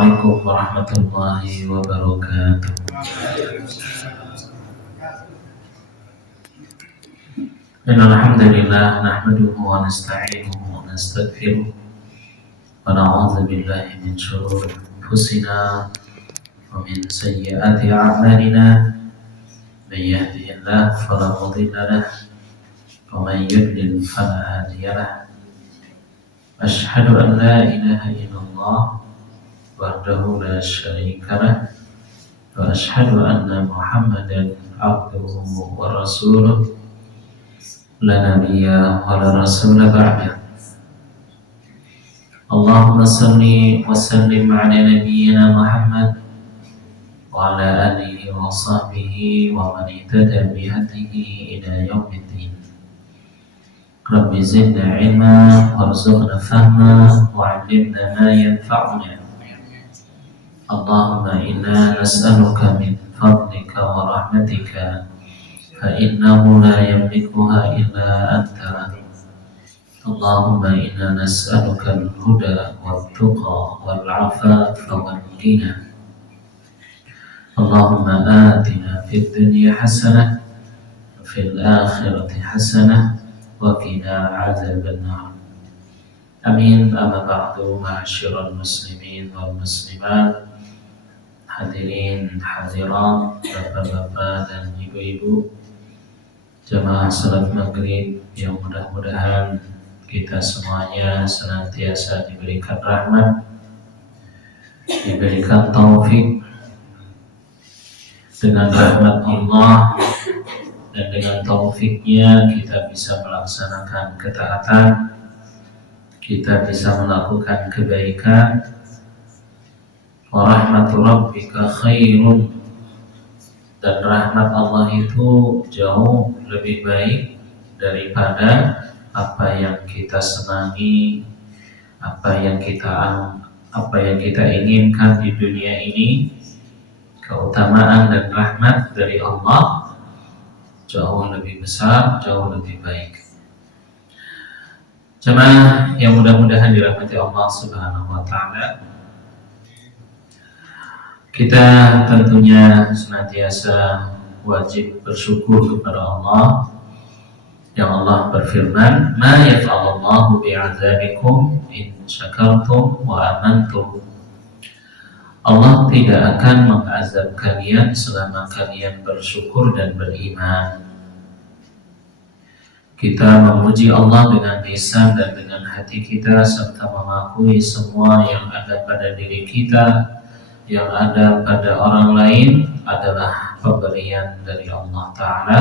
Assalamualaikum warahmatullahi wabarakatuh. Innal hamdalillah nahmaduhu wa nasta'inuhu wa nastaghfiruh wa na'udzu billahi min shururi anfusina wa min sayyiati a'malina. May yahdihillahu fala mudilla lahu wa may yudlil fala hadiya lahu. Asyhadu an la ilaha illallah wahdahu la syarika lah wa asyhadu anna Muhammadan abduhu wa rasuluh la nabiyya wa la rasula ba'da. Allahumma salli wa sallim ala nabiyyina Muhammad wa ala alihi wa sahbihi wa man ihtada bi hadihi ila yaumiddin. Rabbi zidna ilma warzuqna fahma wa 'allimna ma yanfa'una. Allahumma inna nas'aluka min fadlika wa rahmatika fa innahu la yamlikuha illa anta. Allahumma inna nas'aluka al-huda wat-tuqa wal-'afafa wal-ghina. Allahumma atina fid dunya hasanah wa fil akhirati hasanah wa qina 'adzabannar. Amin. Amma ba'du, ma'asyiral muslimin wal muslimat, hadirin hadirat, bapak-bapak dan ibu-ibu, jamaah salat maghrib yang mudah-mudahan kita semuanya senantiasa diberikan rahmat, diberikan taufik. Dengan rahmat Allah dan dengan taufiknya kita bisa melaksanakan ketaatan, kita bisa melakukan kebaikan. Wa rahmatu rabbika khairun, dan rahmat Allah itu jauh lebih baik daripada apa yang kita senangi, apa yang kita inginkan di dunia ini. Keutamaan dan rahmat dari Allah jauh lebih besar, jauh lebih baik. Jemaah yang mudah-mudahan dirahmati Allah Subhanahu wa taala, kita tentunya senantiasa wajib bersyukur kepada Allah. Yang Allah berfirman, "Ma yaf'alullahu bi'adzabikum in syakartum wa amantum." Allah tidak akan mengazab kalian selama kalian bersyukur dan beriman. Kita memuji Allah dengan lisan dan dengan hati kita, serta mengakui semua yang ada pada diri kita, yang ada pada orang lain adalah pemberian dari Allah Ta'ala.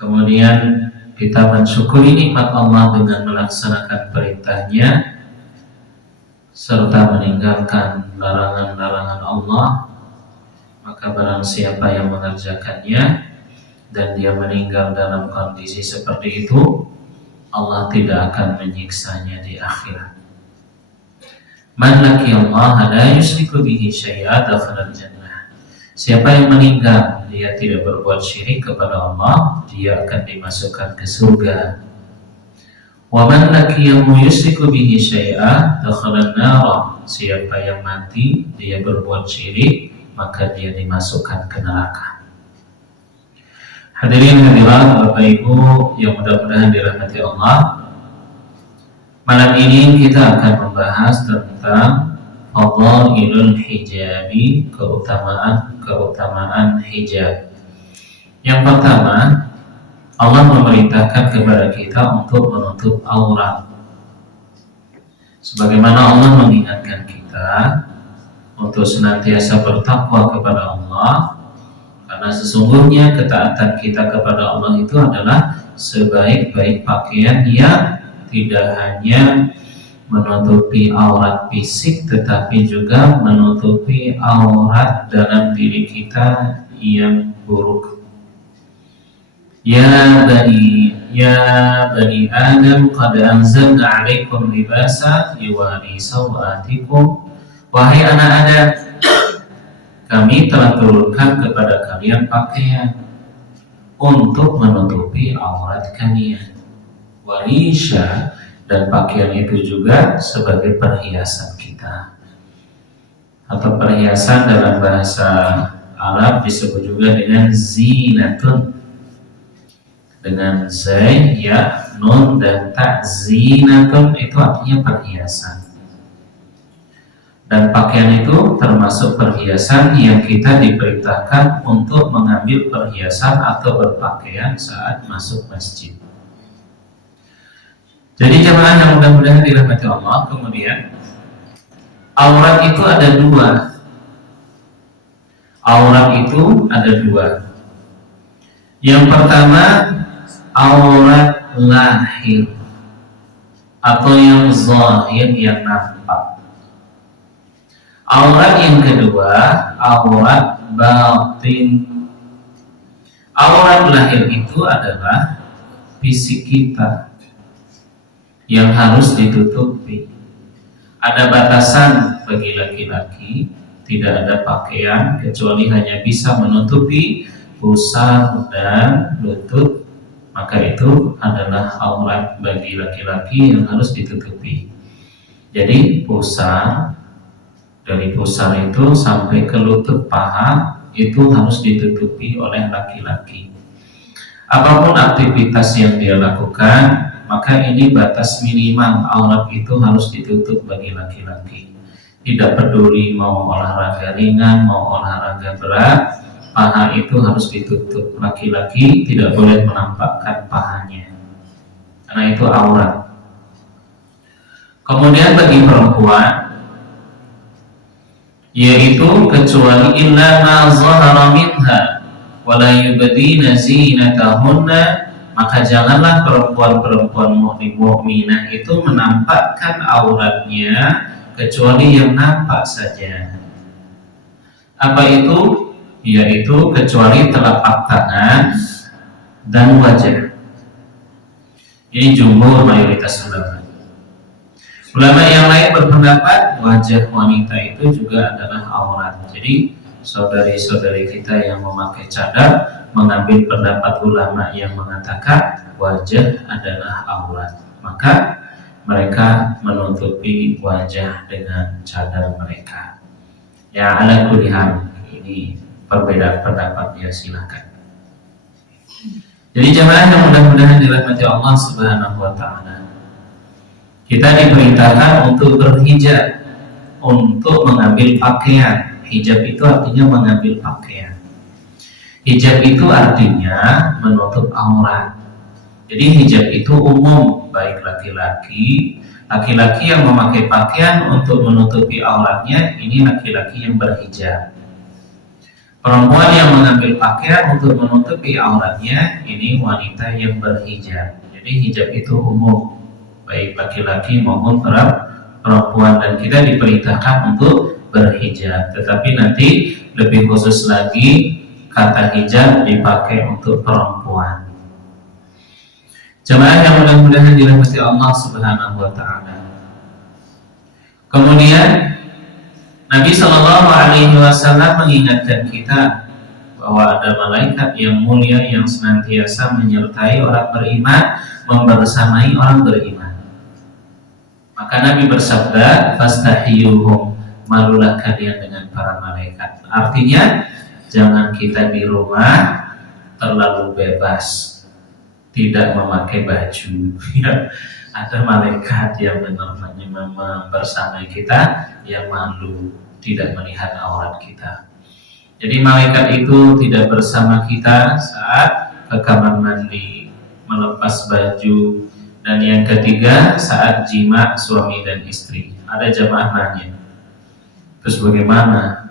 Kemudian kita mensyukuri nikmat Allah dengan melaksanakan perintahnya serta meninggalkan larangan-larangan Allah. Maka barang siapa yang mengerjakannya dan dia meninggal dalam kondisi seperti itu, Allah tidak akan menyiksanya di akhirat. Man laqiyallaha la yusyriku bihi syai'an dakhala al-jannah. Siapa yang meninggal dia tidak berbuat syirik kepada Allah, dia akan dimasukkan ke surga. Wa man laqiyahu yusyriku bihi syai'an dakhala an-nar. Siapa yang mati dia berbuat syirik, maka dia dimasukkan ke neraka. Hadirin hadirat Bapak Ibu yang mudah-mudahan dirahmati Allah, malam ini kita akan membahas tentang fadailul hijabi, keutamaan hijab. Yang pertama, Allah memerintahkan kepada kita untuk menutup aurat. Sebagaimana Allah mengingatkan kita untuk senantiasa bertakwa kepada Allah, karena sesungguhnya ketaatan kita kepada Allah itu adalah sebaik-baik pakaian yang tidak hanya menutupi aurat fisik, tetapi juga menutupi aurat dalam diri kita yang buruk. Ya bani Adam qad anzalna 'alaikum libasa yuwari sawatikum. Wahai anak Adam, kami telah turunkan kepada kalian pakaian untuk menutupi aurat kalian. Warisha, dan pakaian itu juga sebagai perhiasan kita. atau perhiasan dalam bahasa Arab disebut juga dengan zinatun, dengan zai, ya, nun dan ta. Zinatun itu artinya perhiasan. Dan pakaian itu termasuk perhiasan yang kita diperintahkan untuk mengambil perhiasan atau berpakaian saat masuk masjid. Jadi jemaah yang mudah-mudahan dirahmati Allah, kemudian aurat itu ada dua. Aurat itu ada dua. Yang pertama, aurat lahir atau yang zahir, yang nampak. Aurat yang kedua, aurat batin. Aurat lahir itu adalah fisik kita yang harus ditutupi. Ada batasan bagi laki-laki, tidak ada pakaian kecuali hanya bisa menutupi pusar dan lutut, maka itu adalah aurat bagi laki-laki yang harus ditutupi. Jadi pusar, dari pusar itu sampai ke lutut paha itu harus ditutupi oleh laki-laki. Apapun aktivitas yang dia lakukan, maka ini batas minimal aurat itu harus ditutup bagi laki-laki. Tidak peduli mau olahraga ringan, mau olahraga berat, paha itu harus ditutup. Laki-laki tidak boleh menampakkan pahanya, karena itu aurat. Kemudian bagi perempuan, yaitu kecuali illa ma zahara minha wala yubdina zinatahunna, maka janganlah perempuan-perempuan mukminah itu menampakkan auratnya kecuali yang nampak saja. Apa itu? Yaitu kecuali telapak tangan dan wajah. Ini jumhur mayoritas ulama. Ulama yang lain berpendapat wajah wanita itu juga adalah aurat. Jadi saudari-saudari kita yang memakai cadar mengambil pendapat ulama yang mengatakan wajah adalah aurat, maka mereka menutupi wajah dengan cadar mereka. Ya, ala kulli hal, ini perbedaan pendapat, ya, silakan. Jadi jemaah yang mudah-mudahan dirahmati Allah Subhanahu wa taala, kita diperintahkan untuk berhijab, untuk mengambil pakaian. Hijab itu artinya mengambil pakaian. Hijab itu artinya menutup aurat. Jadi hijab itu umum, baik laki-laki yang memakai pakaian untuk menutupi auratnya, ini laki-laki yang berhijab. Perempuan yang mengambil pakaian untuk menutupi auratnya, ini wanita yang berhijab. Jadi hijab itu umum, baik laki-laki maupun perempuan, dan kita diperintahkan untuk berhijab. Tetapi nanti lebih khusus lagi, kata hijab dipakai untuk perempuan. Jemaah yang mudah-mudahan dirahmati Allah Subhanahu wa taala. Kemudian Nabi Shallallahu alaihi wasallam mengingatkan kita bahwa ada malaikat yang mulia yang senantiasa menyertai orang beriman, membersamai orang beriman. Maka Nabi bersabda, "Fastahiyuhum," malulah kalian dengan para malaikat. Artinya, jangan kita di rumah terlalu bebas, tidak memakai baju. Ada malaikat yang benar-benar membersamai kita, yang malu, tidak melihat aurat kita. Jadi malaikat itu tidak bersama kita saat ke kamar mandi, melepas baju, dan yang ketiga saat jima suami dan istri. Ada jamaah nanya, terus bagaimana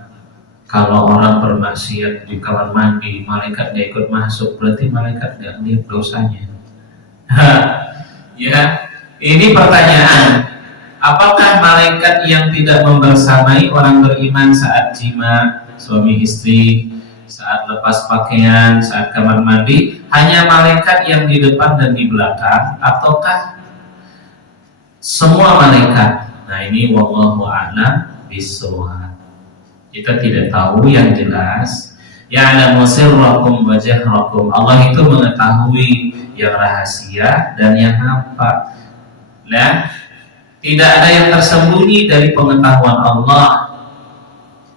kalau orang bermaksiat di kamar mandi, malaikat dia ikut masuk, berarti malaikat tidak lihat dosanya? Ya, ini pertanyaan. Apakah malaikat yang tidak membersamai orang beriman saat jima suami istri, saat lepas pakaian, saat kamar mandi, hanya malaikat yang di depan dan di belakang, ataukah semua malaikat? Nah, ini wallahu a'lam bishawab. Kita tidak tahu, yang jelas ya'lamu sirrakum wa jahrakum. Allah itu mengetahui yang rahasia dan yang nampak. Nah, tidak ada yang tersembunyi dari pengetahuan Allah.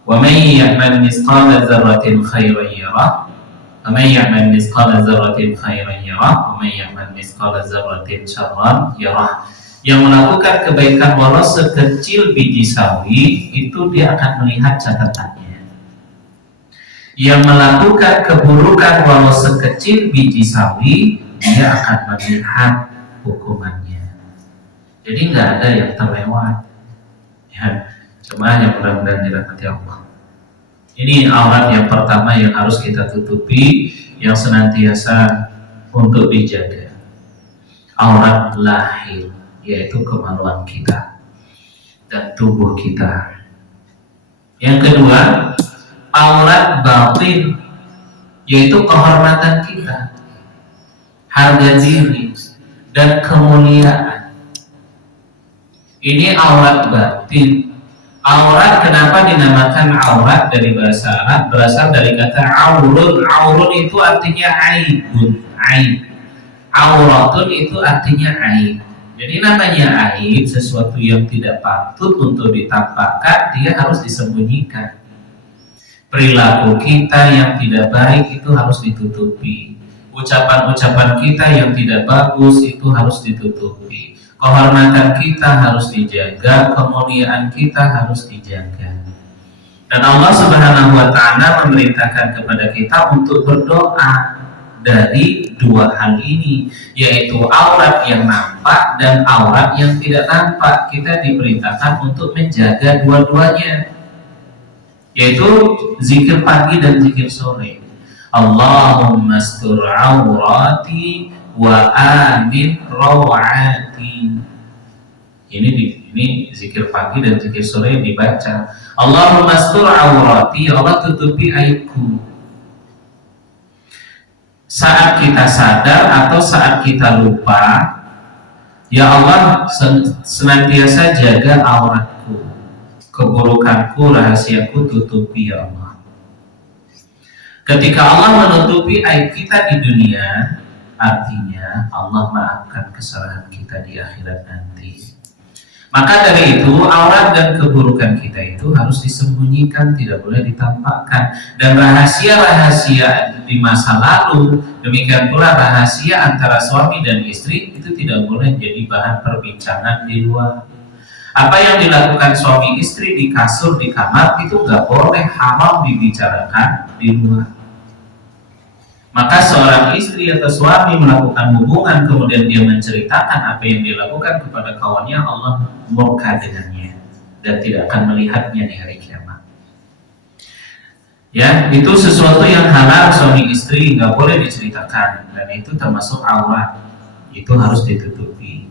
Wa may ya'mal mithqala dzarratin khairan yarah, wa may ya'mal mithqala dzarratin khairan yarah, wa may ya'mal mithqala dzarratin syarran yarah. Yang melakukan kebaikan walau sekecil biji sawi itu dia akan melihat catatannya. Yang melakukan keburukan walau sekecil biji sawi dia akan melihat hukumannya. Jadi nggak ada yang terlewat. Ya, jemaah yang mudah-mudahan dirahmati Allah. Ini aurat yang pertama yang harus kita tutupi, yang senantiasa untuk dijaga. Aurat lahir, yaitu kemaluan kita dan tubuh kita. Yang kedua, aurat batin, yaitu kehormatan kita, harga diri dan kemuliaan. Ini aurat batin. Aurat kenapa dinamakan aurat dari bahasa Arab? Berasal dari kata aurun. Aurun itu artinya aibun, aib. Auratun itu artinya aib. Jadi namanya aib, sesuatu yang tidak patut untuk ditampakkan, dia harus disembunyikan. Perilaku kita yang tidak baik itu harus ditutupi. Ucapan-ucapan kita yang tidak bagus itu harus ditutupi. Kehormatan kita harus dijaga, kemuliaan kita harus dijaga. Dan Allah Subhanahu wa Ta'ala memerintahkan kepada kita untuk berdoa dari dua hal ini, yaitu aurat yang nampak dan aurat yang tidak nampak. Kita diperintahkan untuk menjaga dua-duanya, yaitu zikir pagi dan zikir sore. Allahumma astur aurati wa amin rawati. Ini zikir pagi dan zikir sore dibaca. Allahumma astur aurati, Allah tutupi aibku. Saat kita sadar atau saat kita lupa, ya Allah senantiasa jaga auratku, keburukanku, rahasiaku tutupi ya Allah. Ketika Allah menutupi aib kita di dunia, artinya Allah maafkan kesalahan kita di akhirat nanti. Maka dari itu aurat dan keburukan kita itu harus disembunyikan, tidak boleh ditampakkan. Dan rahasia-rahasia di masa lalu, demikian pula rahasia antara suami dan istri itu tidak boleh jadi bahan perbincangan di luar. Apa yang dilakukan suami istri di kasur, di kamar itu nggak boleh, haram dibicarakan di luar. Maka seorang istri atau suami melakukan hubungan kemudian dia menceritakan apa yang dilakukan kepada kawannya, Allah murka dengannya dan tidak akan melihatnya di hari kiamat. Ya, itu sesuatu yang halal suami istri nggak boleh diceritakan, dan itu termasuk aurat, itu harus ditutupi.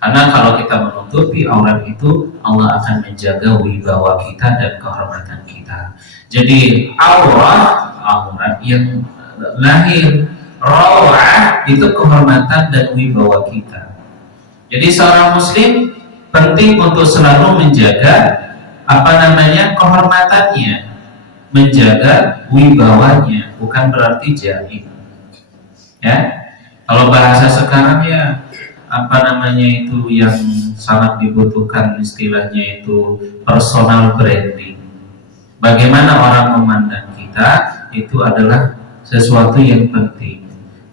Karena kalau kita menutupi aurat itu, Allah akan menjaga wibawa kita dan kehormatan kita. Jadi aurat yang lahir, rawah itu kehormatan dan wibawa kita. Jadi seorang muslim penting untuk selalu menjaga kehormatannya, menjaga wibawanya, bukan berarti jahil. Ya, kalau bahasa sekarang ya itu yang sangat dibutuhkan istilahnya itu personal branding. Bagaimana orang memandang kita itu adalah sesuatu yang penting,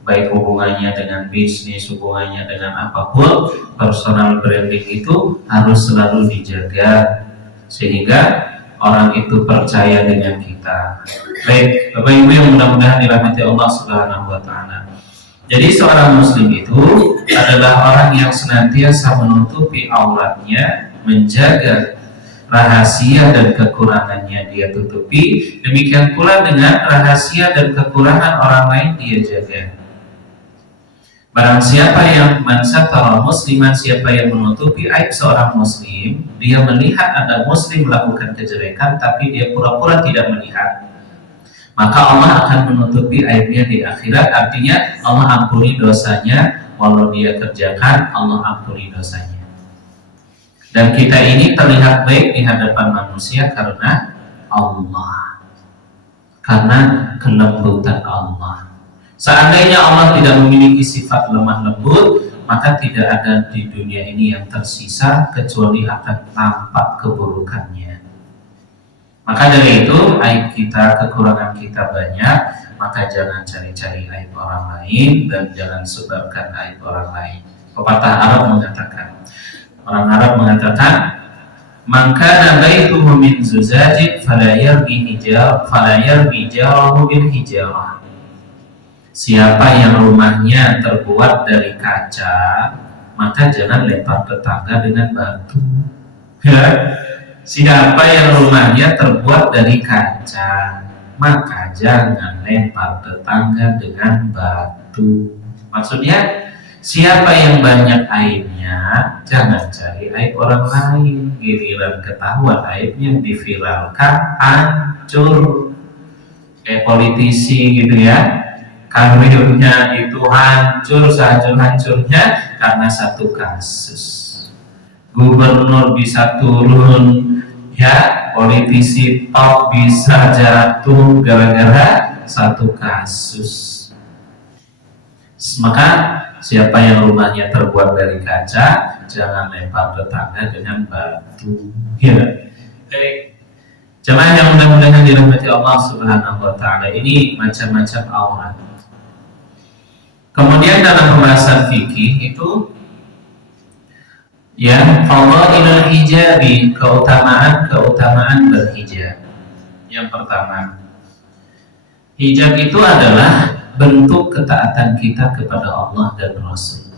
baik hubungannya dengan bisnis, hubungannya dengan apapun, personal branding itu harus selalu dijaga sehingga orang itu percaya dengan kita. Baik, Bapak Ibu yang mudah-mudahan dirahmati Allah Subhanahu wa Ta'ala. Jadi seorang muslim itu adalah orang yang senantiasa menutupi auratnya, menjaga rahasia dan kekurangannya dia tutupi. Demikian pula dengan rahasia dan kekurangan orang lain dia jaga. Barang siapa yang mansatara musliman, siapa yang menutupi aib seorang muslim, dia melihat ada muslim melakukan kejelekan tapi dia pura-pura tidak melihat, maka Allah akan menutupi aibnya di akhirat. Artinya Allah ampuni dosanya, walau dia kerjakan Allah ampuni dosanya. Dan kita ini terlihat baik di hadapan manusia karena Allah, karena kelembutan Allah. Seandainya Allah tidak memiliki sifat lemah lembut, maka tidak ada di dunia ini yang tersisa kecuali akan tampak keburukannya. Maka dari itu, aib kita, kekurangan kita banyak, maka jangan cari-cari aib orang lain dan jangan sebarkan aib orang lain. Pepatah Arab mengatakan, orang Arab mengatakan, "Man baituhu min zujajin fala yarmi jarahu bil hijarah." Siapa yang rumahnya terbuat dari kaca, maka jangan lempar tetangga dengan batu. Ya. Siapa yang rumahnya terbuat dari kaca, maka jangan lempar tetangga dengan batu. Maksudnya, siapa yang banyak aibnya, jangan cari aib orang lain. Giliran ketahuan aibnya, diviralkan, hancur. Kayak politisi gitu ya, karirnya itu hancur sehancur-hancurnya karena satu kasus. Gubernur bisa turun, ya, politisi top bisa jatuh gara-gara satu kasus. Maka siapa yang rumahnya terbuat dari kaca, jangan lempar tetangga dengan batu. Ya. Oke. Jemaah yang mudah-mudahan dirahmati Allah Subhanahu wa taala, ini macam-macam aurat. Kemudian dalam pembahasan fikih itu, ya, fadhailul hijabi, keutamaan berhijab. Yang pertama, hijab itu adalah bentuk ketaatan kita kepada Allah dan Rasul.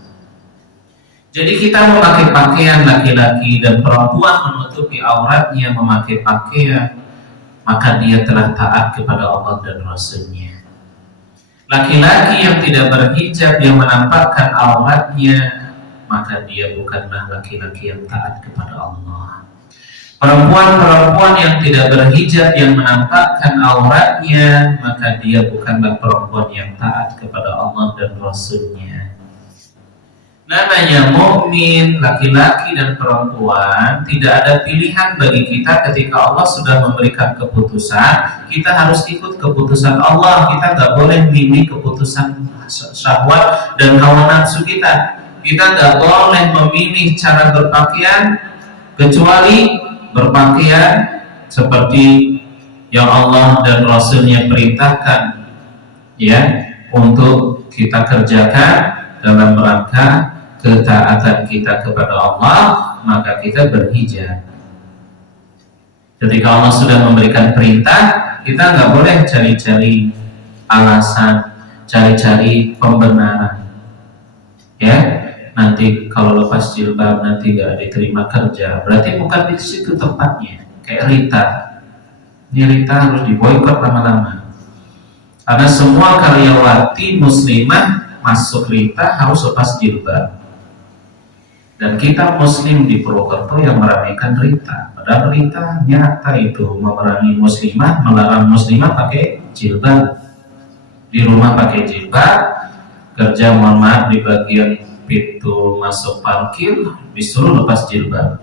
Jadi kita memakai pakaian, laki-laki dan perempuan menutupi auratnya memakai pakaian, maka dia telah taat kepada Allah dan Rasulnya. Laki-laki yang tidak berhijab, yang menampakkan auratnya, maka dia bukanlah laki-laki yang taat kepada Allah. Perempuan-perempuan yang tidak berhijab, yang menampakkan auratnya, maka dia bukanlah perempuan yang taat kepada Allah dan Rasulnya. Namanya mukmin, laki-laki dan perempuan, tidak ada pilihan bagi kita ketika Allah sudah memberikan keputusan. Kita harus ikut keputusan Allah. Kita nggak boleh milih keputusan syahwat dan hawa nafsu kita. Kita nggak boleh memilih cara berpakaian kecuali berpakaian seperti yang Allah dan Rasulnya perintahkan, ya, untuk kita kerjakan dalam rangka ketaatan kita kepada Allah, maka kita berhijab. Ketika Allah sudah memberikan perintah, kita nggak boleh cari-cari alasan, cari-cari pembenaran. Ya, nanti kalau lepas jilbab nanti nggak diterima kerja, berarti bukan di situ tempatnya. Kayak Rita, ini Rita harus diboykot lama-lama. Karena semua karyawati muslimah masuk Rita harus lepas jilbab. Dan kita muslim di Purwokerto yang meramaikan Rita. Padahal Rita nyata itu memerangi muslimah, melarang muslimah pakai jilbab. Di rumah pakai jilbab, kerja mohon maaf di bagian pintu masuk parkir disuruh lepas jilbab.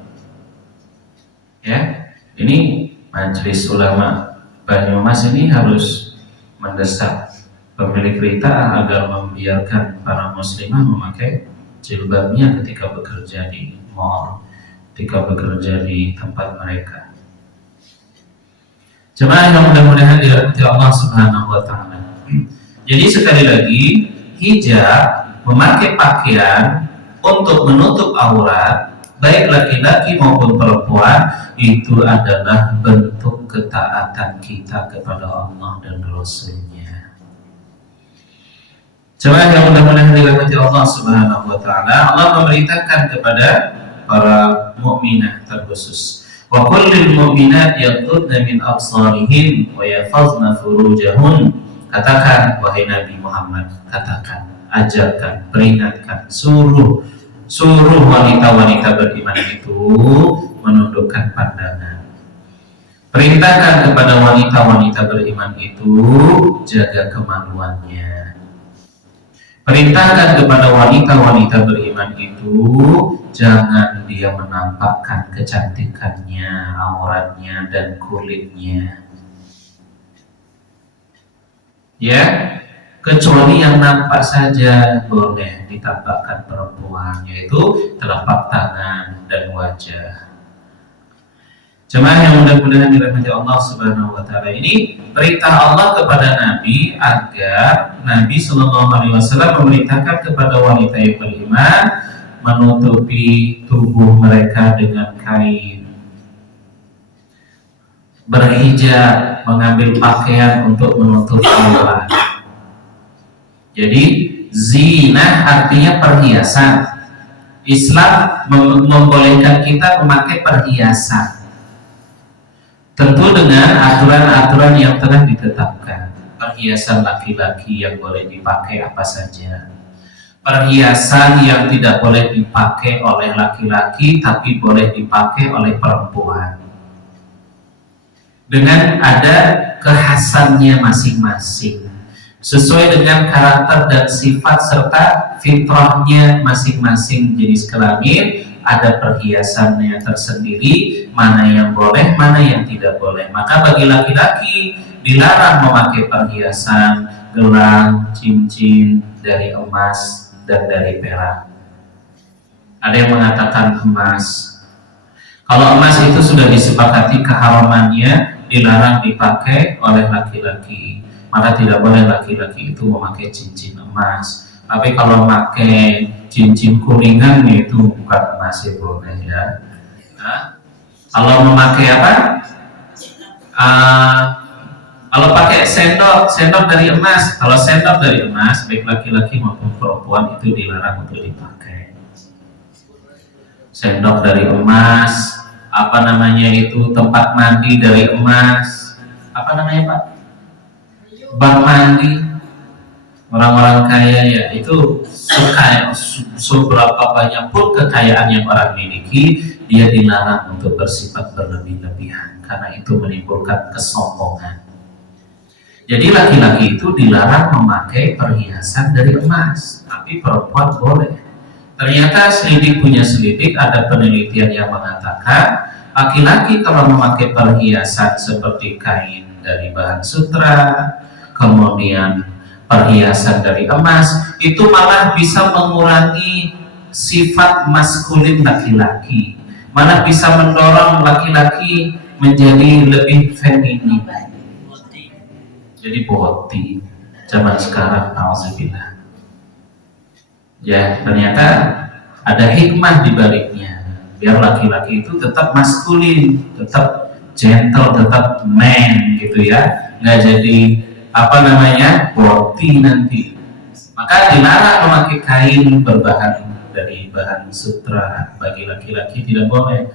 Ya, ini Majelis Ulama Banyumas ini harus mendesak pemilik Rita agar membiarkan para muslimah memakai jilbabnya ketika bekerja di mall, ketika bekerja di tempat mereka. Jemaah yang mudah-mudahan dirahmati Allah Subhanahu wa taala. Jadi sekali lagi, hijab, memakai pakaian untuk menutup aurat, baik laki-laki maupun perempuan, itu adalah bentuk ketaatan kita kepada Allah dan Rasul-Nya. Jemaah yang mudah-mudahan dirahmati Allah Subhanahu wa taala, Allah memerintahkan kepada para mukminah terkhusus, wa kullil mu'minat yaghdudna min absarihin wa yahfazna furujahun. Katakan wahai Nabi Muhammad, katakan, ajarkan, peringatkan, suruh wanita-wanita beriman itu menundukkan pandangan. Perintahkan kepada wanita-wanita beriman itu jaga kemaluannya. Perintahkan kepada wanita-wanita beriman itu jangan dia menampakkan kecantikannya, auratnya dan kulitnya. Ya, kecuali yang nampak saja boleh ditampakkan perempuan, yaitu telapak tangan dan wajah. Jemaah yang mudah-mudahan dirahmati Allah Subhanahu wa taala, ini perintah Allah kepada Nabi agar Nabi Shallallahu alaihi wasallam memerintahkan kepada wanita yang beriman menutupi tubuh mereka dengan kain, berhijab, mengambil pakaian untuk menutup aurat. Jadi zina artinya perhiasan. Islam membolehkan kita memakai perhiasan, tentu dengan aturan-aturan yang telah ditetapkan. Perhiasan laki-laki yang boleh dipakai apa saja, perhiasan yang tidak boleh dipakai oleh laki-laki tapi boleh dipakai oleh perempuan, dengan ada kekhasannya masing-masing, sesuai dengan karakter dan sifat serta fitrahnya masing-masing jenis kelamin. Ada perhiasannya tersendiri, mana yang boleh, mana yang tidak boleh. Maka bagi laki-laki dilarang memakai perhiasan gelang, cincin dari emas dan dari perak. Ada yang mengatakan emas. Kalau emas itu sudah disepakati keharamannya, dilarang dipakai oleh laki-laki, maka tidak boleh laki-laki itu memakai cincin emas. Tapi kalau memakai cincin kuningan itu bukan emas, ya boleh ya. Nah, kalau memakai apa? Kalau pakai sendok dari emas, kalau sendok dari emas, baik laki-laki maupun perempuan itu dilarang untuk dipakai. Sendok dari emas, apa namanya itu, tempat mandi dari emas, apa namanya Pak? Bak mandi. Orang-orang kaya ya itu suka, seberapa banyak pun kekayaan yang orang miliki, dia dilarang untuk bersifat berlebih-lebihan karena itu menimbulkan kesombongan. Jadi laki-laki itu dilarang memakai perhiasan dari emas, tapi perempuan boleh. Ternyata selidik punya selidik, ada penelitian yang mengatakan laki-laki kalau memakai perhiasan seperti kain dari bahan sutra, kemudian perhiasan dari emas, itu malah bisa mengurangi sifat maskulin laki-laki, malah bisa mendorong laki-laki menjadi lebih feminin, jadi boti zaman sekarang. Alhamdulillah. Ya, ternyata ada hikmah di baliknya, biar laki-laki itu tetap maskulin, tetap gentle, tetap man gitu ya, nggak jadi apa namanya boti nanti. Maka dilarang memakai kain berbahan dari bahan sutra. Bagi laki-laki tidak boleh.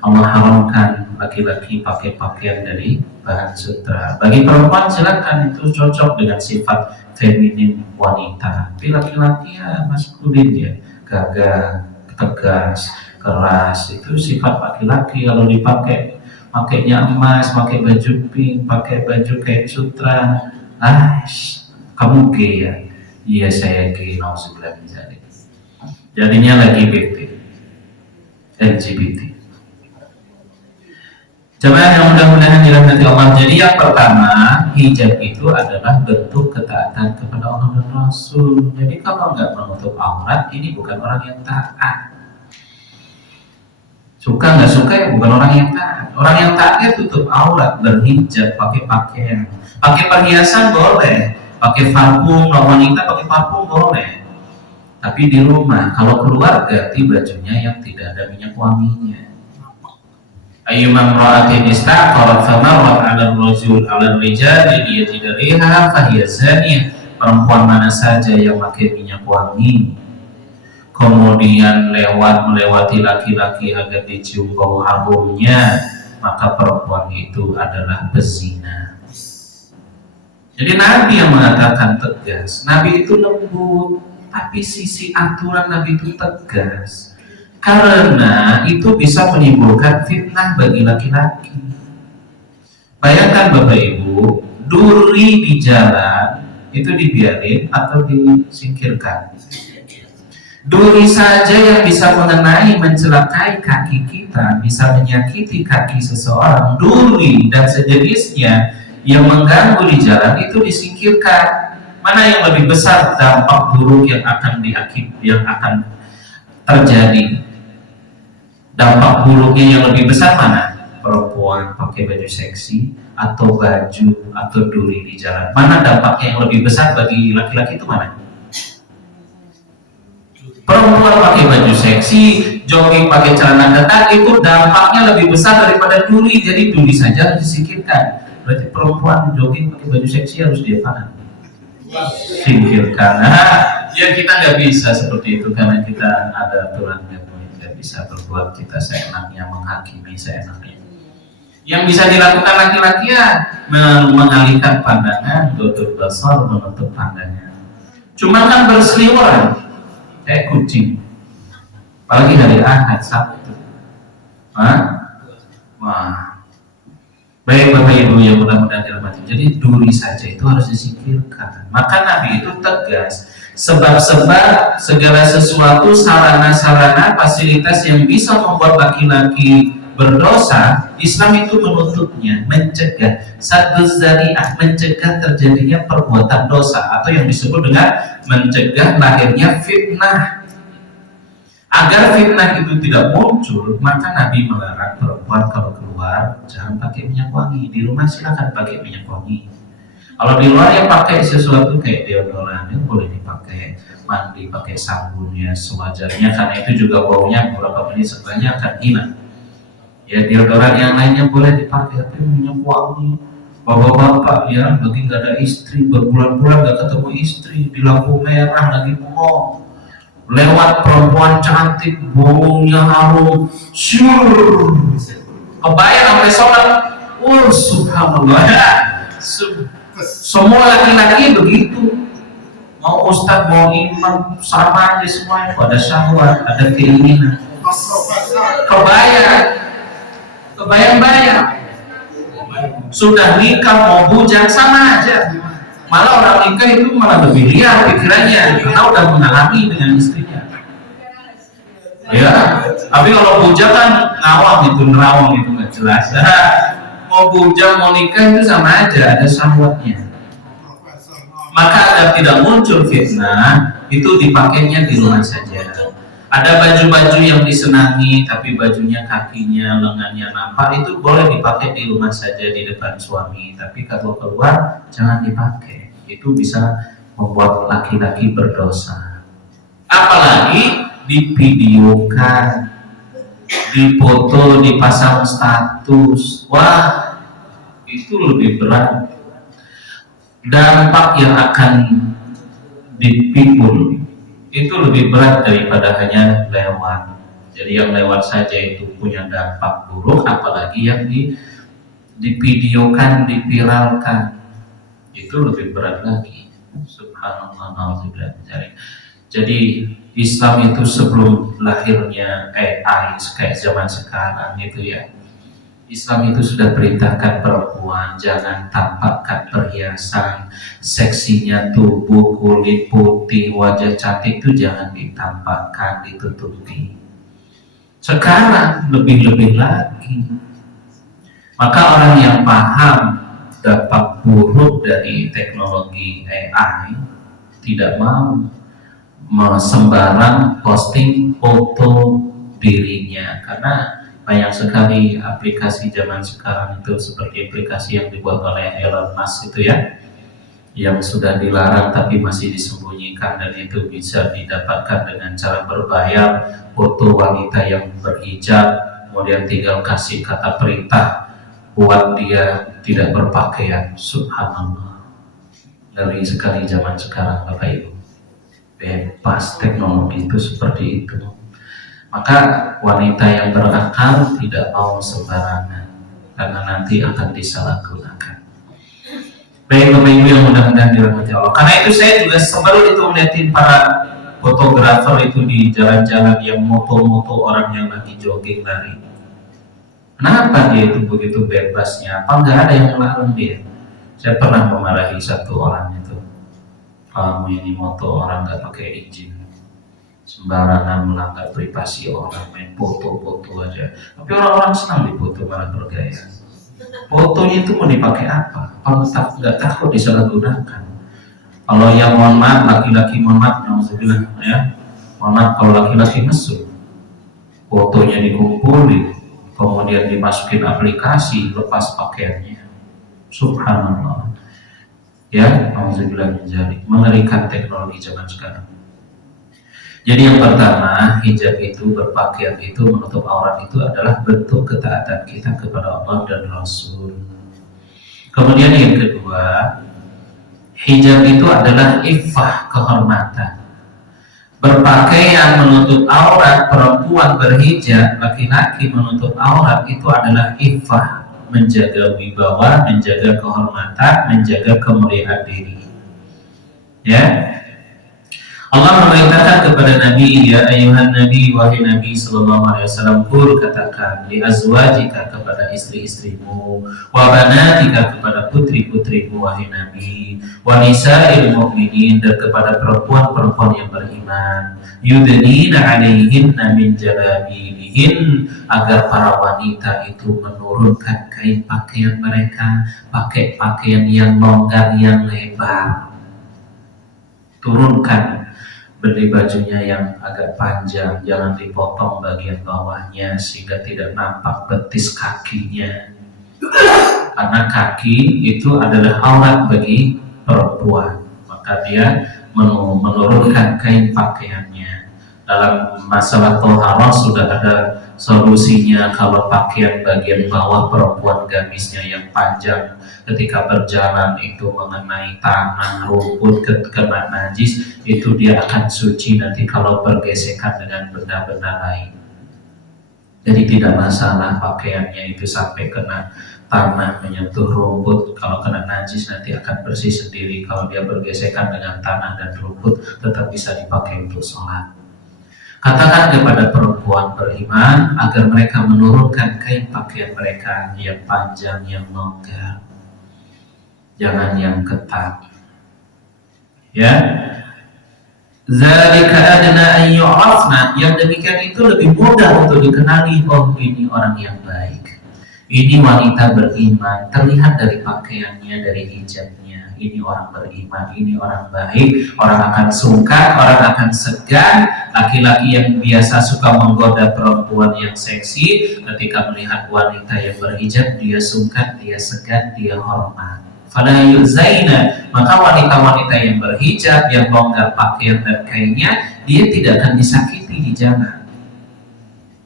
Allah haramkan laki-laki pakai pakaian dari bahan sutra. Bagi perempuan silakan, itu cocok dengan sifat feminin wanita. Tapi laki-laki ya maskulin ya, gagah, tegas, keras, itu sifat laki-laki. Kalau dipakai, pakainya emas, pakai baju pink, pakai baju kain sutra, kamu gay ya? Iya saya gay, nauzubillah min dzalik. Jadinya lagi LGBT. Jemaah yang mudah-mudahan dirahmati Allah. Jadi yang pertama, hijab itu adalah bentuk ketaatan kepada Allah dan Rasul. Jadi kalau nggak menutup aurat, ini bukan orang yang taat. Suka nggak suka ya bukan orang yang taat. Orang yang taatnya tutup aurat, berhijab, pakai pakaian, pakai perhiasan boleh, pakai parfum, wanita pakai parfum boleh. Tapi di rumah, kalau keluar ganti bajunya yang tidak ada minyak wanginya. Ayyuma imra'atin istaqarat famarrat 'ala ar-rajul 'ala ar-rijali liyajidariha fahiya zaniyah. Perempuan mana saja yang pakai minyak wangi kemudian melewati laki-laki agar dicium bau harumnya, maka perempuan itu adalah pezina. Jadi Nabi yang mengatakan tegas, Nabi itu lembut, tapi sisi aturan Nabi itu tegas. Karena itu bisa menimbulkan fitnah bagi laki-laki. Bayangkan Bapak Ibu, duri di jalan itu dibiarin atau disingkirkan? Duri saja yang bisa mengenai, mencelakai kaki kita, bisa menyakiti kaki seseorang, duri dan sejenisnya yang mengganggu di jalan itu disingkirkan. Mana yang lebih besar dampak buruk yang akan terjadi? Dampak buruknya yang lebih besar mana? perempuan pakai baju seksi atau baju atau duri di jalan? Mana dampaknya yang lebih besar bagi laki-laki itu mana? Perempuan pakai baju seksi, jogging pakai celana ketat itu dampaknya lebih besar daripada duri. Jadi duri saja harus disingkirkan. Berarti perempuan jogging pakai baju seksi harus diapakan? Singkirkan. Ya kita nggak bisa seperti itu karena kita ada aturannya. Nggak bisa berbuat kita seenaknya, menghakimi seenaknya. Yang bisa dilakukan laki-laki ya mengalihkan pandangan, tutup basar, menutup pandangan. Cuma kan berseliweran kayak kucing, apalagi dari Ahad Sabtu. Wah. Baik Bapak Ibu yang mudah-mudahan dirahmati. Jadi duri saja itu harus disingkirkan. Maka Nabi itu tegas, sebab-sebab segala sesuatu, sarana-sarana, fasilitas yang bisa membuat laki-laki berdosa, Islam itu menutupnya, mencegah saduz dzari'ah, mencegah terjadinya perbuatan dosa, atau yang disebut dengan mencegah lahirnya fitnah. Agar fitnah itu tidak muncul, maka Nabi melarang perempuan kalau keluar jangan pakai minyak wangi. Di rumah silakan pakai minyak wangi. Kalau di luar ya pakai sesuatu kayak deodoran, yang boleh dipakai, mandi pakai sabunnya sewajarnya, karena itu juga baunya beberapa menit setelahnya akan hilang. Ya deodoran yang lainnya boleh dipakai, tapi minyak wangi. Bapak-bapak ya lagi nggak ada istri, berbulan-bulan nggak ketemu istri, di lampu merah lagi mau lewat perempuan cantik, baunya harum, syur, kebayang sampai sholat, subhanallah. Semua laki-laki begitu, mau ustadz, mau imam, sama aja semuanya, ada syahwat, ada keinginan. Kebayang, sudah nikah mau bujang sama aja. Malah orang nikah itu malah lebih liar pikirannya karena udah mengalami dengan istrinya. Ya, tapi kalau bujang kan ngawang itu, nerawang itu nggak jelas. Mau bujang mau nikah itu sama aja, ada syahwatnya. Maka agar tidak muncul fitnah, itu dipakainya di rumah saja. Ada baju-baju yang disenangi tapi bajunya kakinya, lengannya nampak, itu boleh dipakai di rumah saja di depan suami. Tapi kalau keluar jangan dipakai. Itu bisa membuat laki-laki berdosa. Apalagi divideokan, dipoto, dipasang status. Wah, itu lebih berat. Dampak yang akan dipikul itu lebih berat daripada hanya lewat. Jadi yang lewat saja itu punya dampak buruk, apalagi yang divideokan, dipiralkan, itu lebih berat lagi. Subhanallah, nauzubillah. Jadi Islam itu sebelum lahirnya AI kayak zaman sekarang itu ya, Islam itu sudah perintahkan perempuan jangan tampakkan perhiasan, seksinya tubuh, kulit putih, wajah cantik itu jangan ditampakkan, ditutupi. Sekarang lebih-lebih lagi. Maka orang yang paham dampak buruk dari teknologi AI tidak mau sembarang posting foto dirinya, karena banyak sekali aplikasi zaman sekarang itu seperti aplikasi yang dibuat oleh Elon Musk itu ya, yang sudah dilarang tapi masih disembunyikan, dan itu bisa didapatkan dengan cara berbayar. Foto wanita yang berhijab, kemudian tinggal kasih kata perintah buat dia tidak berpakaian. Subhanallah, ngeri sekali zaman sekarang Bapak Ibu. Bebas teknologi itu seperti itu. Maka wanita yang berakal tidak mau sembarangan, karena nanti akan disalahgunakan. Baik Bapak Ibu yang mudah-mudahan dirahmati Allah. Karena itu saya juga sebel itu melihatin para fotografer itu di jalan-jalan yang moto-moto orang yang lagi jogging lari. Kenapa dia itu begitu bebasnya? Apa nggak ada yang melarang dia? Saya pernah memarahi satu orang itu. Kamu ini moto orang nggak pakai izin, sembarangan melanggar privasi orang, main foto-foto aja. Tapi orang-orang senang dipoto, malah bergaya. Fotonya itu mau dipakai apa? Kalau nggak takut disalahgunakan. Kalau yang mohon maaf laki-laki, mohon maaf, nauzubillah ya, mohon maaf kalau laki-laki mesum, fotonya dikumpulin, kemudian dimasukin aplikasi, lepas pakaiannya. Subhanallah. Ya, alhamdulillah menjadi mengerikan teknologi zaman sekarang. Jadi yang pertama, hijab itu, berpakaian itu, menutup aurat itu adalah bentuk ketaatan kita kepada Allah dan Rasul. Kemudian yang kedua, hijab itu adalah iffah, kehormatan. Berpakaian menutup aurat, perempuan berhijab, laki-laki menutup aurat itu adalah iffah, menjaga wibawa, menjaga kehormatan, menjaga kemuliaan diri. Ya, Allah memerintahkan kepada Nabi, ya ayuhan Nabi, wahai Nabi sallallahu alaihi wasallam, qul, katakan, li azwajika, kepada istri-istrimu, wa banatika, kepada putri-putrimu wahai Nabi, wa nisa'il mu'minin, dan kepada perempuan-perempuan yang beriman, yudnina 'alaihinna min jalabibihin, agar para wanita itu menurunkan kain pakaian mereka, pakai pakaian yang longgar, yang lebar. Turunkan, beli bajunya yang agak panjang, jangan dipotong bagian bawahnya sehingga tidak nampak betis kakinya, karena kaki itu adalah aurat bagi perempuan. Maka dia menurunkan kain pakaiannya. Dalam masalah toharoh sudah ada solusinya. Kalau pakaian bagian bawah perempuan, gamisnya yang panjang, ketika berjalan itu mengenai tanah, rumput, kena najis, itu dia akan suci nanti kalau bergesekan dengan benda-benda lain. Jadi tidak masalah pakaiannya itu sampai kena tanah, menyentuh rumput. Kalau kena najis nanti akan bersih sendiri. Kalau dia bergesekan dengan tanah dan rumput, tetap bisa dipakai untuk sholat. Katakan kepada perempuan beriman agar mereka menurunkan kain pakaian mereka yang panjang, yang longgar, jangan yang ketat. Ya, zalika adna an yu'rafna, yang demikian itu lebih mudah untuk dikenali. Oh, ini orang yang baik, ini wanita beriman, terlihat dari pakaiannya, dari hijabnya. Ini orang beriman, ini orang baik. Orang akan sungkan, orang akan segan. Laki-laki yang biasa suka menggoda perempuan yang seksi, ketika melihat wanita yang berhijab, dia sungkan, dia segan, dia hormat. Fala yuzaina, maka wanita-wanita yang berhijab, yang longgar pakaian dan kainnya, dia tidak akan disakiti di jalan.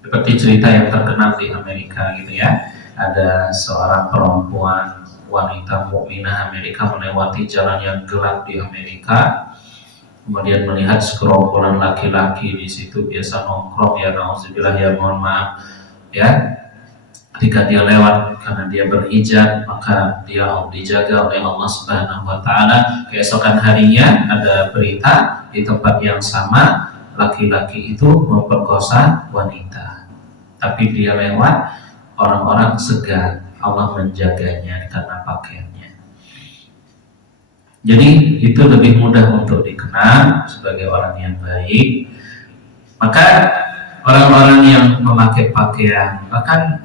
Seperti cerita yang terkenal di Amerika gitu ya. Ada seorang perempuan, wanita mukminah Amerika, melewati jalan yang gelap di Amerika, kemudian melihat segerombolan laki-laki di situ biasa nongkrong, ya nauzubillah, ya mohon maaf ya. Ketika dia lewat, karena dia berhijab, maka dia dijaga oleh Allah Subhanahu wa taala. Keesokan harinya ada berita di tempat yang sama, laki-laki itu memperkosa wanita. Tapi dia lewat, orang-orang segan, Allah menjaganya karena pakaiannya. Jadi itu lebih mudah untuk dikenal sebagai orang yang baik. Maka orang-orang yang memakai pakaian, bahkan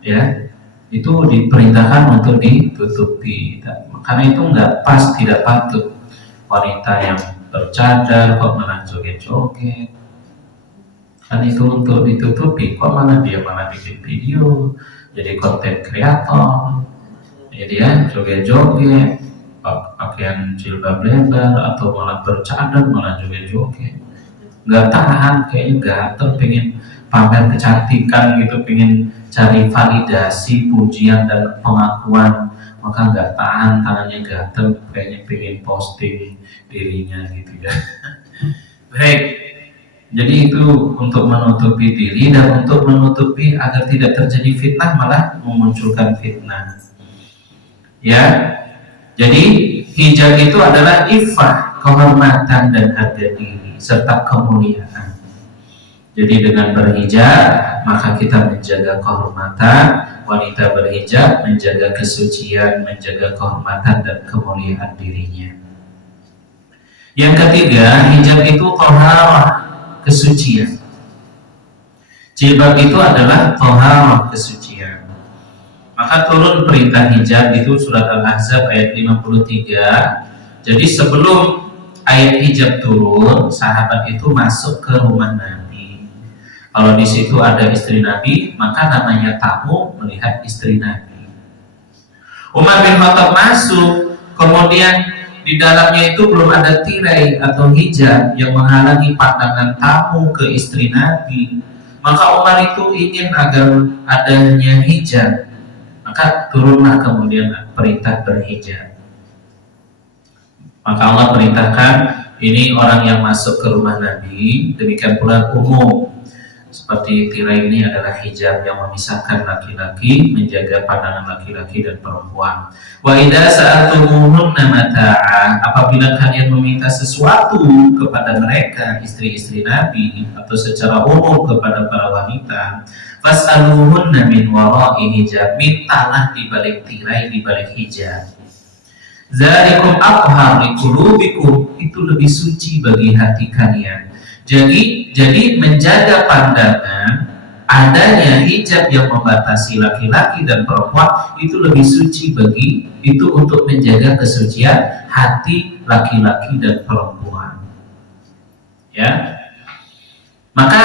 ya, itu diperintahkan untuk ditutupi. Karena itu nggak pas, tidak patut wanita yang bercadar kok malah joget-joget. Kan itu untuk ditutupi, kok malah dia malah bikin video, jadi konten kreator, jadi ya joget-joget, pakaian jilbab lebar, atau malah bercadar, malah joget-joget. Nggak tahan, kayaknya gatel, pengen pamer kecantikan gitu, pengen cari validasi, pujian dan pengakuan, maka nggak tahan, tangannya gatel, kayaknya pengen posting dirinya gitu ya. Baik. Jadi itu untuk menutupi diri dan untuk menutupi agar tidak terjadi fitnah, malah memunculkan fitnah. Ya, jadi hijab itu adalah iffah, kehormatan dan harga diri serta kemuliaan. Jadi dengan berhijab maka kita menjaga kehormatan, wanita berhijab menjaga kesucian, menjaga kehormatan dan kemuliaan dirinya. Yang ketiga, hijab itu thaharah, kesucian. Jilbab itu adalah thaharah, kesucian. Maka turun perintah hijab itu surat Al-Ahzab ayat 53. Jadi sebelum ayat hijab turun, sahabat itu masuk ke rumah Nabi. Kalau di situ ada istri Nabi, maka namanya tamu melihat istri Nabi. Umar bin Khattab masuk, kemudian di dalamnya itu belum ada tirai atau hijab yang menghalangi pandangan tamu ke istri Nabi. Maka Umar itu ingin agar adanya hijab. Maka turunlah kemudian perintah berhijab. Maka Allah perintahkan ini orang yang masuk ke rumah Nabi, demikian pula umum. Seperti tirai ini adalah hijab yang memisahkan laki-laki, menjaga pandangan laki-laki dan perempuan. Wa idza sa'altumuhunna mataa'a, apabila kalian meminta sesuatu kepada mereka, istri-istri Nabi, atau secara umum kepada para wanita, fas'aluhunna min wara'i hijab, mintalah di balik tirai, di balik hijab. Zalikum athhar liqulubikum, itu lebih suci bagi hati kalian. Jadi menjaga pandangan, adanya hijab yang membatasi laki-laki dan perempuan itu lebih suci bagi itu untuk menjaga kesucian hati laki-laki dan perempuan. Ya, maka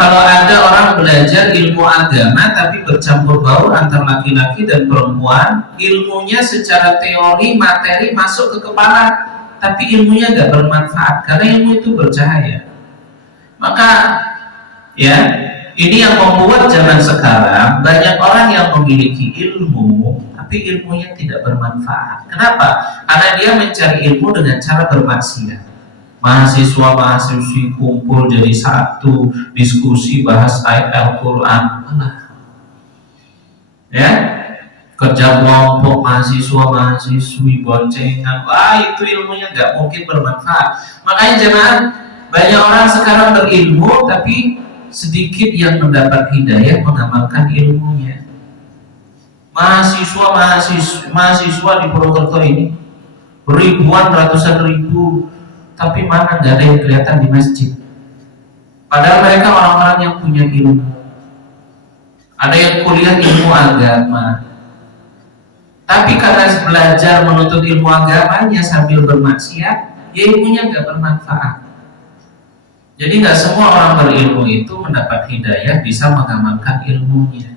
kalau ada orang belajar ilmu agama tapi bercampur baur antara laki-laki dan perempuan, ilmunya secara teori materi masuk ke kepala, tapi ilmunya nggak bermanfaat karena ilmu itu bercahaya. Maka ya, ini yang membuat zaman sekarang banyak orang yang memiliki ilmu tapi ilmunya tidak bermanfaat. Kenapa? Karena dia mencari ilmu dengan cara bermaksiat. Mahasiswa-mahasiswi kumpul jadi satu, diskusi bahas ayat Al-Quran. Ya, kerja kelompok mahasiswa-mahasiswi boncengan, wah itu ilmunya nggak mungkin bermanfaat. Makanya jemaah, banyak orang sekarang berilmu tapi sedikit yang mendapat hidayah mengamalkan ilmunya. Mahasiswa di Purwokerto ini ribuan, ratusan ribu, tapi mana nggak ada yang kelihatan di masjid. Padahal mereka orang-orang yang punya ilmu. Ada yang kuliah ilmu agama, tapi karena belajar menuntut ilmu agamanya sambil bermaksiat, ya ilmunya nggak bermanfaat. Jadi nggak semua orang berilmu itu mendapat hidayah bisa mengamalkan ilmunya.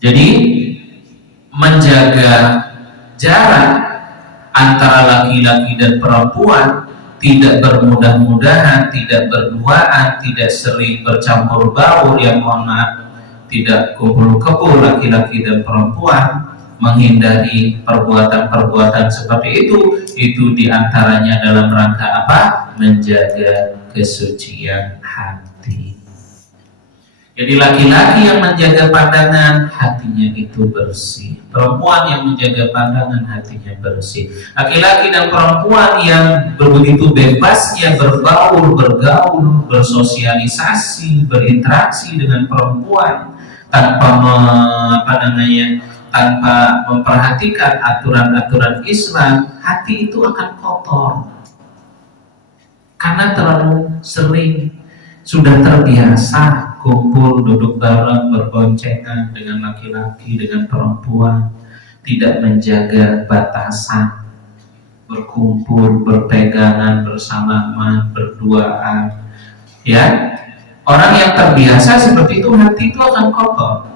Jadi menjaga jarak antara laki-laki dan perempuan, tidak bermudah-mudahan, tidak berduaan, tidak sering bercampur baur, yang mohon maaf tidak kumpul-kebul laki-laki dan perempuan, menghindari perbuatan-perbuatan seperti itu diantaranya dalam rangka apa? Menjaga kesucian hati. Jadi laki-laki yang menjaga pandangan, hatinya itu bersih. Perempuan yang menjaga pandangan, hatinya bersih. Laki-laki dan perempuan yang begitu bebasnya bergaul, bersosialisasi, berinteraksi dengan perempuan tanpa tanpa memperhatikan aturan-aturan Islam, hati itu akan kotor. Karena terlalu sering sudah terbiasa kumpul, duduk bareng, berboncengan dengan laki-laki, dengan perempuan, tidak menjaga batasan, berkumpul, berpegangan, bersalaman, berduaan. Ya, orang yang terbiasa seperti itu, hati itu akan kotor.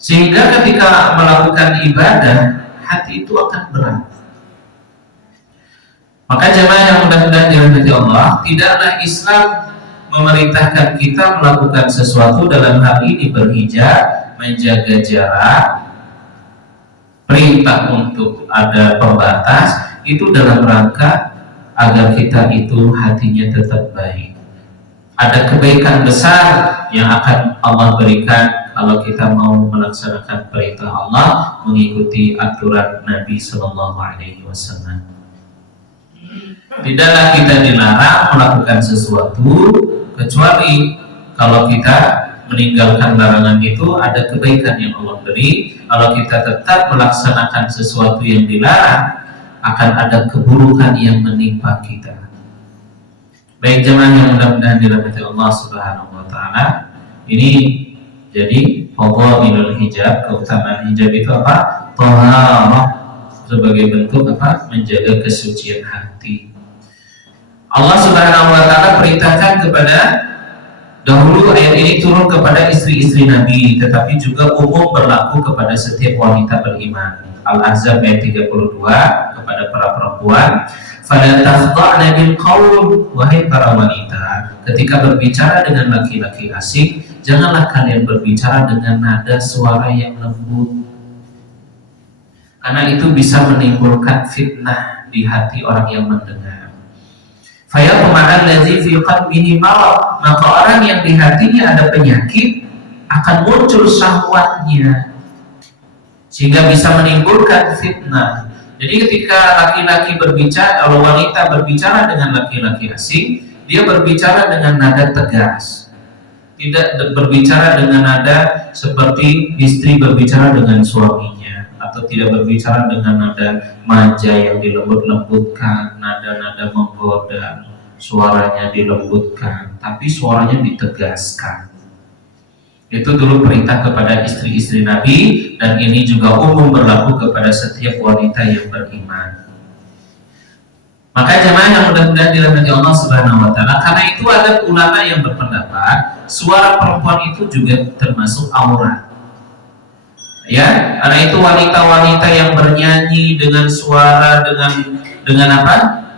Sehingga ketika melakukan ibadah, hati itu akan berat. Maka jemaah yang mudah-mudahan dirahmati Allah, tidaklah Islam memerintahkan kita melakukan sesuatu dalam hal ini berhijab, menjaga jarak, perintah untuk ada pembatas, itu dalam rangka agar kita itu hatinya tetap baik. Ada kebaikan besar yang akan Allah berikan kalau kita mau melaksanakan perintah Allah, mengikuti aturan Nabi Sallallahu Alaihi Wasallam. Tidaklah kita dilarang melakukan sesuatu kecuali kalau kita meninggalkan larangan itu ada kebaikan yang Allah beri. Kalau kita tetap melaksanakan sesuatu yang dilarang, akan ada keburukan yang menimpa kita. Baik jemaah yang mudah-mudahan dirahmati Allah Subhanahu wa taala. Ini jadi fadhailul hijab, keutamaan hijab itu apa? Taharah, sebagai bentuk apa? Menjaga kesucian hati. Allah Subhanahu wa taala perintahkan kepada, dahulu ayat ini turun kepada istri-istri Nabi, tetapi juga umum berlaku kepada setiap wanita beriman. Al-Ahzab ayat 32, kepada para perempuan, fala takhda'na bil qaul, wahai para wanita, ketika berbicara dengan laki-laki asing, janganlah kalian berbicara dengan nada suara yang lembut, karena itu bisa menimbulkan fitnah di hati orang yang mendengar. Fayatma'al ladzi fi qalbihi marad, maka orang yang di hatinya ada penyakit akan muncul syahwatnya, sehingga bisa menimbulkan fitnah. Jadi ketika laki-laki berbicara, kalau wanita berbicara dengan laki-laki asing, dia berbicara dengan nada tegas, tidak berbicara dengan nada seperti istri berbicara dengan suaminya, atau tidak berbicara dengan nada manja yang dilembut-lembutkan, nada-nada menggoda, suaranya dilembutkan, tapi suaranya ditegaskan. Itu dulu perintah kepada istri-istri Nabi, dan ini juga umum berlaku kepada setiap wanita yang beriman. Maka jemaah yang mudah-mudahan dirahmati Allah Subhanahu wa taala, karena itu ada ulama yang berpendapat suara perempuan itu juga termasuk aurat. Ya, karena itu wanita-wanita yang bernyanyi dengan suara dengan apa?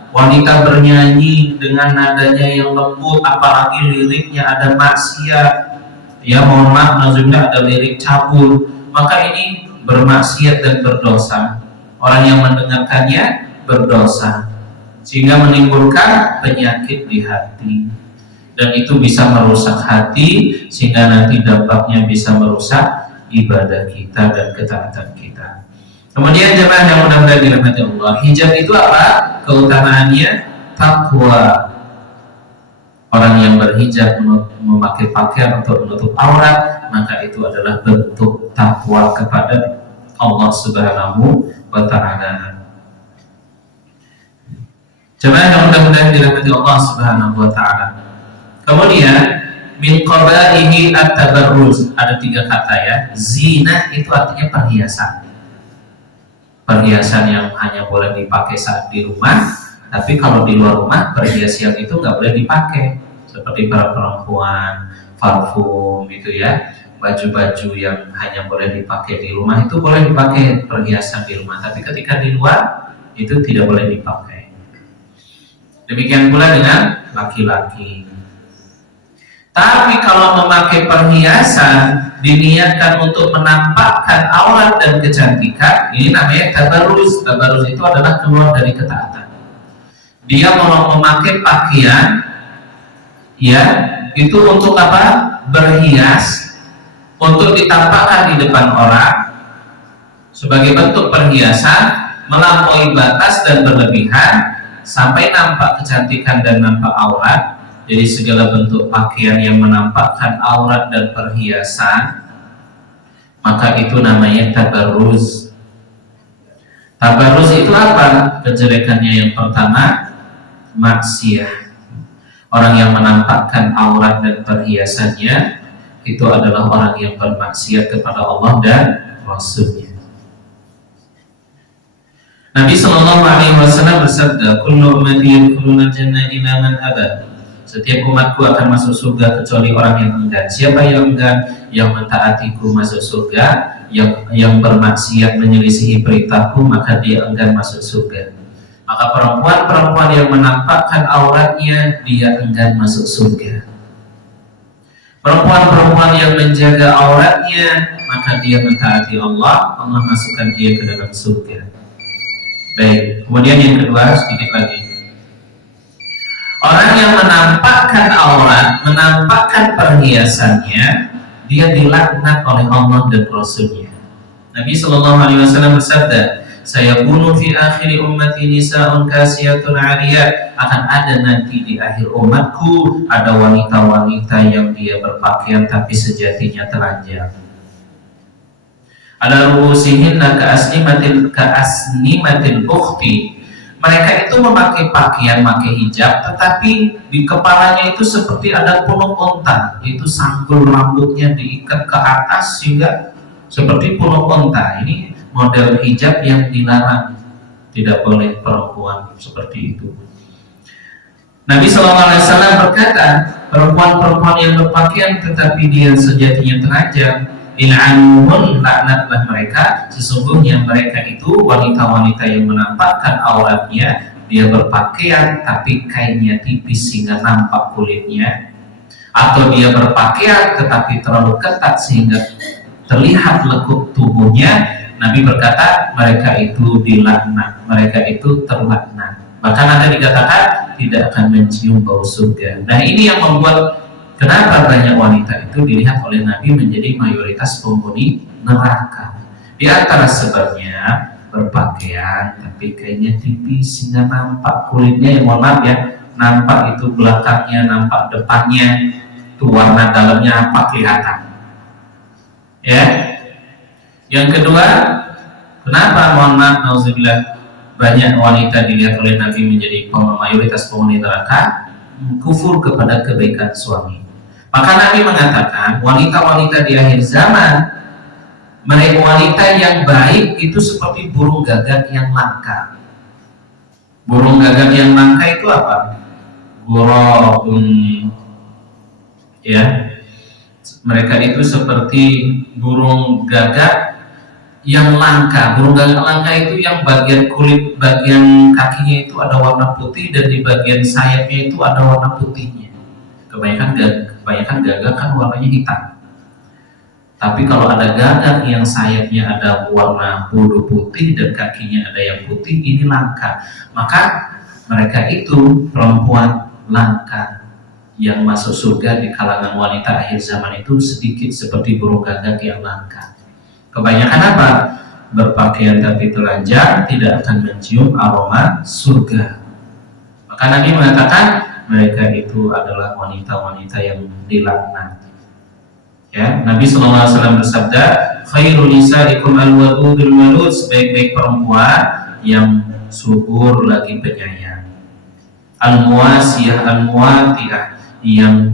Wanita bernyanyi dengan nadanya yang lembut, apalagi liriknya ada maksiat, ya mohon maaf, nazarnya ada lirik cabul, maka ini bermaksiat dan berdosa. Orang yang mendengarkannya berdosa, sehingga menimbulkan penyakit di hati, dan itu bisa merusak hati, sehingga nanti dampaknya bisa merusak ibadah kita dan ketaatan kita. Kemudian jemaah yang mudah-mudahan dirahmati Allah, hijab itu apa? Keutamaannya takwa. Orang yang berhijab memakai pakaian untuk menutup aurat, maka itu adalah bentuk takwa kepada Allah Subhanahu wa taala. Jemaah yang mudah-mudahan dirahmati Allah Subhanahu wa taala. Kemudian min qabaihi at-tabarruz, ada 3 kata ya. Zina itu artinya perhiasan. Perhiasan yang hanya boleh dipakai saat di rumah, tapi kalau di luar rumah perhiasan itu nggak boleh dipakai. Seperti para perempuan, parfum gitu ya, baju-baju yang hanya boleh dipakai di rumah itu boleh dipakai perhiasan di rumah, tapi ketika di luar itu tidak boleh dipakai. Demikian pula dengan laki-laki. Tapi kalau memakai perhiasan diniatkan untuk menampakkan aurat dan kecantikan, ini namanya tabarruz. Tabarruz itu adalah keluar dari ketaatan. Dia mau memakai pakaian, ya, itu untuk apa? Berhias, untuk ditampakkan di depan orang sebagai bentuk perhiasan, melampaui batas dan berlebihan sampai nampak kecantikan dan nampak aurat. Jadi segala bentuk pakaian yang menampakkan aurat dan perhiasan, maka itu namanya tabarruz. Tabarruz itu apa? Kejelekannya yang pertama, maksiat. Orang yang menampakkan aurat dan perhiasannya itu adalah orang yang bermaksiat kepada Allah dan Rasul-Nya. Nabi Shallallahu Alaihi Wasallam bersabda, "Kullu ummati yadkhuluna jannah illa man aba." Setiap umatku akan masuk surga kecuali orang yang enggan. Siapa yang enggan? Yang mentaatiku masuk surga, yang bermaksiat menyelisihi perintahku, maka dia enggan masuk surga. Maka perempuan-perempuan yang menampakkan auratnya, dia enggan masuk surga. Perempuan-perempuan yang menjaga auratnya, maka dia mentaati Allah, Allah masukkan dia ke dalam surga. Baik, kemudian yang kedua, sedikit lagi. Orang yang menampakkan aurat, menampakkan perhiasannya, dia dilaknat oleh Allah dan Rasul-Nya. Nabi Shallallahu Alaihi Wasallam bersabda, "Saya bunuh fi akhir ummati nisa'un kasiyatun 'ariyat." Akan ada nanti di akhir umatku ada wanita-wanita yang dia berpakaian tapi sejatinya telanjang. Ada ru'usihinna ka'asnimatil ukhti. Mereka itu memakai pakaian, memakai hijab, tetapi di kepalanya itu seperti ada punuk unta. Itu sanggul rambutnya diikat ke atas sehingga seperti punuk unta. Ini model hijab yang dilarang. Tidak boleh perempuan seperti itu. Nabi SAW berkata, perempuan-perempuan yang berpakaian tetapi dia sejatinya telanjang, il'anuhun, laknatlah mereka. Sesungguhnya mereka itu wanita-wanita yang menampakkan auratnya. Dia berpakaian tapi kainnya tipis sehingga nampak kulitnya, atau dia berpakaian tetapi terlalu ketat sehingga terlihat lekuk tubuhnya. Nabi berkata mereka itu dilaknat, mereka itu terlaknat. Bahkan ada dikatakan tidak akan mencium bau surga. Nah, ini yang membuat kenapa banyak wanita itu dilihat oleh Nabi menjadi mayoritas penghuni neraka. Di antara sebabnya berpakaian tapi kayaknya tipis sehingga nampak kulitnya, yang mohon maaf ya, nampak itu belakangnya, nampak depannya, itu warna dalamnya apa kelihatan. Ya. Yang kedua, kenapa mohon maaf nauzubillah banyak wanita dilihat oleh Nabi menjadi mayoritas penghuni neraka? Kufur kepada kebaikan suami. Maka Nabi mengatakan wanita-wanita di akhir zaman, mereka wanita yang baik itu seperti burung gagak yang langka. Burung gagak yang langka itu apa? Burung, ya. Mereka itu seperti burung gagak yang langka. Burung gagak langka itu yang bagian kulit, bagian kakinya itu ada warna putih dan di bagian sayapnya itu ada warna putihnya. Kebanyakan gagak kan warnanya hitam. Tapi kalau ada gagak yang sayapnya ada warna bulu putih dan kakinya ada yang putih, ini langka. Maka mereka itu perempuan langka yang masuk surga di kalangan wanita akhir zaman itu sedikit seperti burung gagak yang langka. Kebanyakan apa? Berpakaian tapi telanjang, tidak akan mencium aroma surga. Maka Nabi mengatakan mereka itu adalah wanita-wanita yang dilaknat. Ya, Nabi SAW bersabda, khairul nisaikum al-wadudul walud, sebaik-baik perempuan yang subur lagi penyayang, al-muwasiyah al-muwati'ah, yang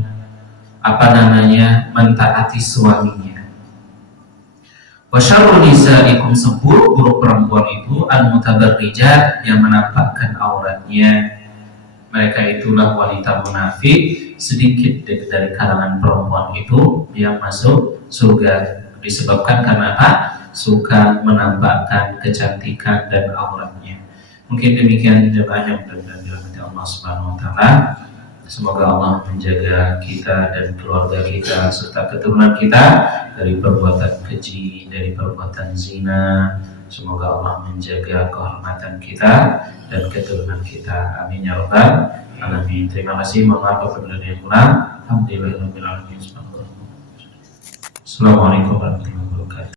mentaati suaminya. Wa syarrun nisaikum, seburuk-buruk perempuan itu al-mutabarrijat, yang menampakkan auratnya. Mereka itulah wanita munafik. Sedikit dari kalangan perempuan itu yang masuk surga disebabkan karena apa? Suka menampakkan kecantikan dan auratnya. Mungkin demikian jemaah yang dirahmati Allah Subhanahu wa taala. Semoga Allah menjaga kita dan keluarga kita serta keturunan kita dari perbuatan keji, dari perbuatan zina. Semoga Allah menjaga kehormatan kita dan keturunan kita. Amin ya rabbal alamin. Terima kasih. Mohon maaf apabila ada yang kurang. Alhamdulillahirabbil alamin. Assalamualaikum warahmatullahi wabarakatuh.